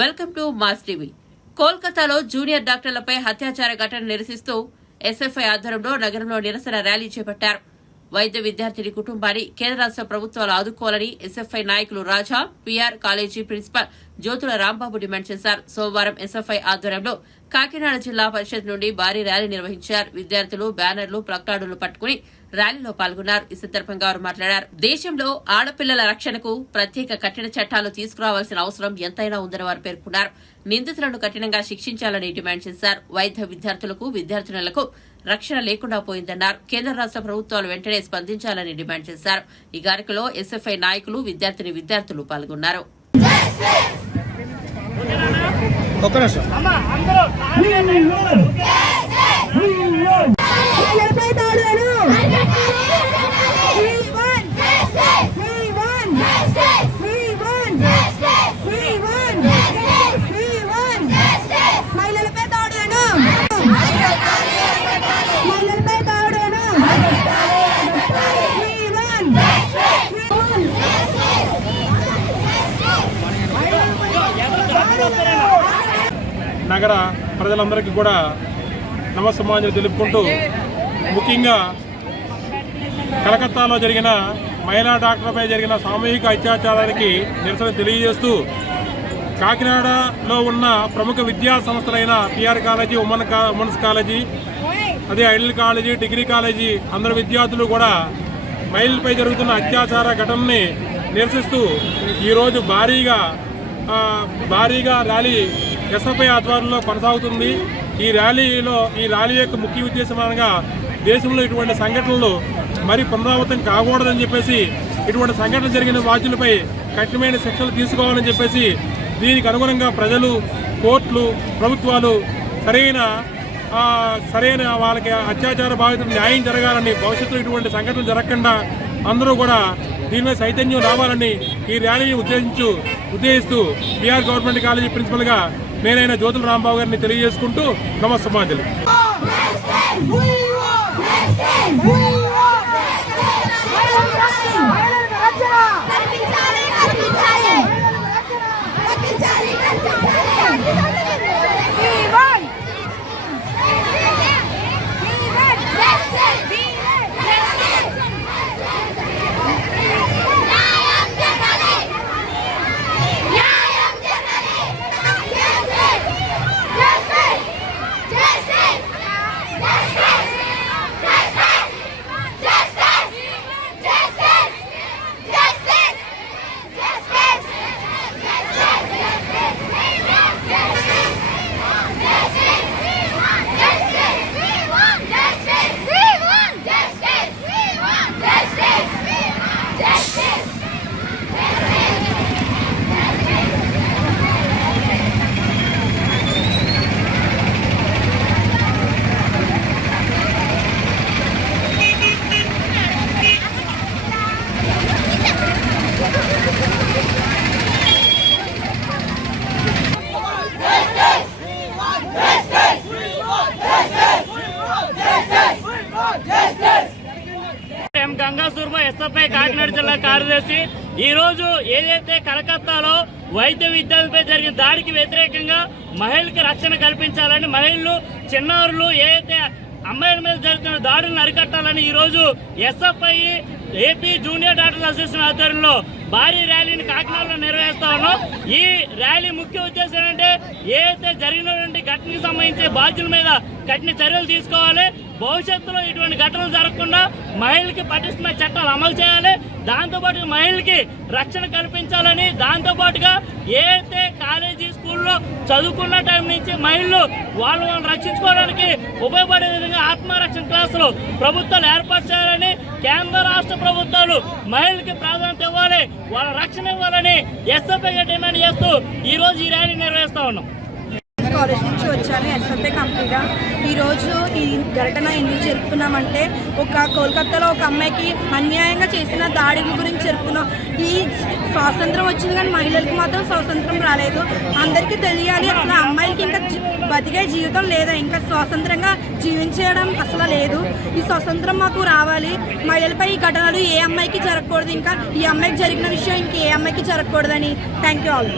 Welcome to Mass TV. కోల్కతాలో junior డాక్టర్లపై అత్యాచార ఘటన నిరసిస్తూ ఎస్ఎఫ్ఐ ఆధ్వర్యంలో నగరంలో నిరసన ర్యాలీ చేపట్టారు. వైద్య విద్యార్థిని కుటుంబాన్ని కేంద్ర రాష్ట్ర ప్రభుత్వాలు ఆదుకోవాలని ఎస్ఎఫ్ఐ నాయకులు Raja PR college principal Jyothula Rambabu demand చేశారు. సోమవారం ఎస్ఎఫ్ఐ ఆధ్వర్యంలో కాకినాడ జిల్లా పరిషత్ నుండి భారీ ర్యాలీ నిర్వహించారు. విద్యార్థులు బ్యానర్లు ప్లకార్డులు పట్టుకుని ర్యాలీలో పాల్గొన్నారు. ఈ సందర్భంగా వారు మాట్లాడారు. దేశంలో ఆడపిల్లల రక్షణకు ప్రత్యేక కఠిన చట్టాలు తీసుకురావాల్సిన అవసరం ఎంతైనా ఉందని వారు పేర్కొన్నారు. నిందితులను కఠినంగా శిక్షించాలని డిమాండ్ చేశారు. వైద్య విద్యార్థులకు విద్యార్థినులకు రక్షణ లేకుండా పోయిందన్నారు. కేంద్ర రాష్ట్ర ప్రభుత్వాలు వెంటనే స్పందించాలని డిమాండ్ చేశారు. ఈ కార్యక్రమంలో ఎస్ఎఫ్ఐ నాయకులు విద్యార్థిని విద్యార్థులు పాల్గొన్నారు. ఒక్క నగర ప్రజలందరికీ కూడా నమస్సమాన్యులు తెలుపుకుంటూ ముఖ్యంగా కలకత్తాలో జరిగిన మహిళా డాక్టర్పై జరిగిన సామూహిక అత్యాచారానికి నిరసన తెలియజేస్తూ కాకినాడలో ఉన్న ప్రముఖ విద్యా సంస్థలైన పిఆర్ కాలేజీ ఉమెన్ కా ఉమెన్స్ కాలేజీ అదే ఐడల్ కాలేజీ డిగ్రీ కాలేజీ అందరు విద్యార్థులు కూడా మహిళలపై జరుగుతున్న అత్యాచార ఘటనని నిరసిస్తూ ఈరోజు భారీగా భారీగా ర్యాలీ ఎస్ఎఫ్ఐ ఆధ్వర్యంలో కొనసాగుతుంది. ఈ ర్యాలీలో ఈ ర్యాలీ యొక్క ముఖ్య ఉద్దేశం అనగా దేశంలో ఇటువంటి సంఘటనలు మరి పునరావృతం కాకూడదని చెప్పేసి ఇటువంటి సంఘటనలు జరిగిన బాధ్యులపై కఠినమైన శిక్షలు తీసుకోవాలని చెప్పేసి దీనికి అనుగుణంగా ప్రజలు కోర్టులు ప్రభుత్వాలు సరైన సరైన వాళ్ళకి అత్యాచార బాధితులు న్యాయం జరగాలని భవిష్యత్తులో ఇటువంటి సంఘటనలు జరగకుండా అందరూ కూడా దీనిపై చైతన్యం రావాలని ఈ ర్యాలీని ఉద్దేశించు ఉద్దేశిస్తూ బీఆర్ గవర్నమెంట్ కాలేజీ ప్రిన్సిపల్గా నేనైనా జ్యోతుల రాంబాబు గారిని తెలియజేసుకుంటూ నమస్సమాంజలి. గంగా సుర్మ ఎస్ఎఫ్ఐ కాకినాడ జిల్లా కార్యదర్శి. ఈ రోజు ఏదైతే కలకత్తాలో వైద్య విద్యార్థులపై జరిగిన దాడికి వ్యతిరేకంగా మహిళలకు రక్షణ కల్పించాలని మహిళలు చిన్నారులు ఏదైతే అమ్మాయిల మీద జరుగుతున్న దాడులను అరికట్టాలని ఈ రోజు SFI AP junior doctors association ఆధ్వర్యంలో భారీ ర్యాలీని కాకినాడలో నిర్వహిస్తా ఉన్నాం. ఈ ర్యాలీ ముఖ్య ఉద్దేశం ఏంటంటే ఏదైతే జరిగినటువంటి ఘటనకు సంబంధించి బాధ్యుల మీద కఠిన చర్యలు తీసుకోవాలి. భవిష్యత్తులో ఇటువంటి ఘటనలు జరగకుండా మహిళలకి పటిష్టమైన చట్టాలు అమలు చేయాలి. దాంతోపాటు మహిళలకి రక్షణ కల్పించాలని దాంతోపాటుగా ఏదైతే కాలేజీ చదువుకున్న టైం నుంచి మహిళలు వాళ్ళు వాళ్ళని రక్షించుకోవడానికి ఉపయోగపడే విధంగా ఆత్మరక్షణ క్లాసులు ప్రభుత్వాలు ఏర్పాటు చేయాలని కేంద్ర రాష్ట్ర ప్రభుత్వాలు మహిళలకి ప్రాధాన్యత ఇవ్వాలి వాళ్ళ రక్షణ ఇవ్వాలని ఎస్ఎఫ్ఐగా డిమాండ్ చేస్తూ ఈ రోజు ఈ ర్యాలీ నిర్వహిస్తా ఉన్నాం. వచ్చాను ఎస్ఎఫ్ఏ కంపెనీగా ఈరోజు ఈ ఘటన ఎందుకు జరుపుకున్నామంటే ఒక కోల్కతాలో ఒక అమ్మాయికి అన్యాయంగా చేసిన దాడి గురించి జరుపుకున్నాం. ఈ స్వాతంత్రం వచ్చింది కానీ మహిళలకు మాత్రం స్వాతంత్రం రాలేదు. అందరికీ తెలియాలి అసలు అమ్మాయిలకి ఇంకా బతికే జీవితం లేదా? ఇంకా స్వాతంత్రంగా జీవించడం అసలు లేదు. ఈ స్వాతంత్రం మాకు రావాలి. మహిళలపై ఈ ఘటనలు ఏ అమ్మాయికి జరగకూడదు ఇంకా? ఈ అమ్మాయికి జరిగిన విషయం ఇంకే అమ్మాయికి జరగకూడదని? Thank you all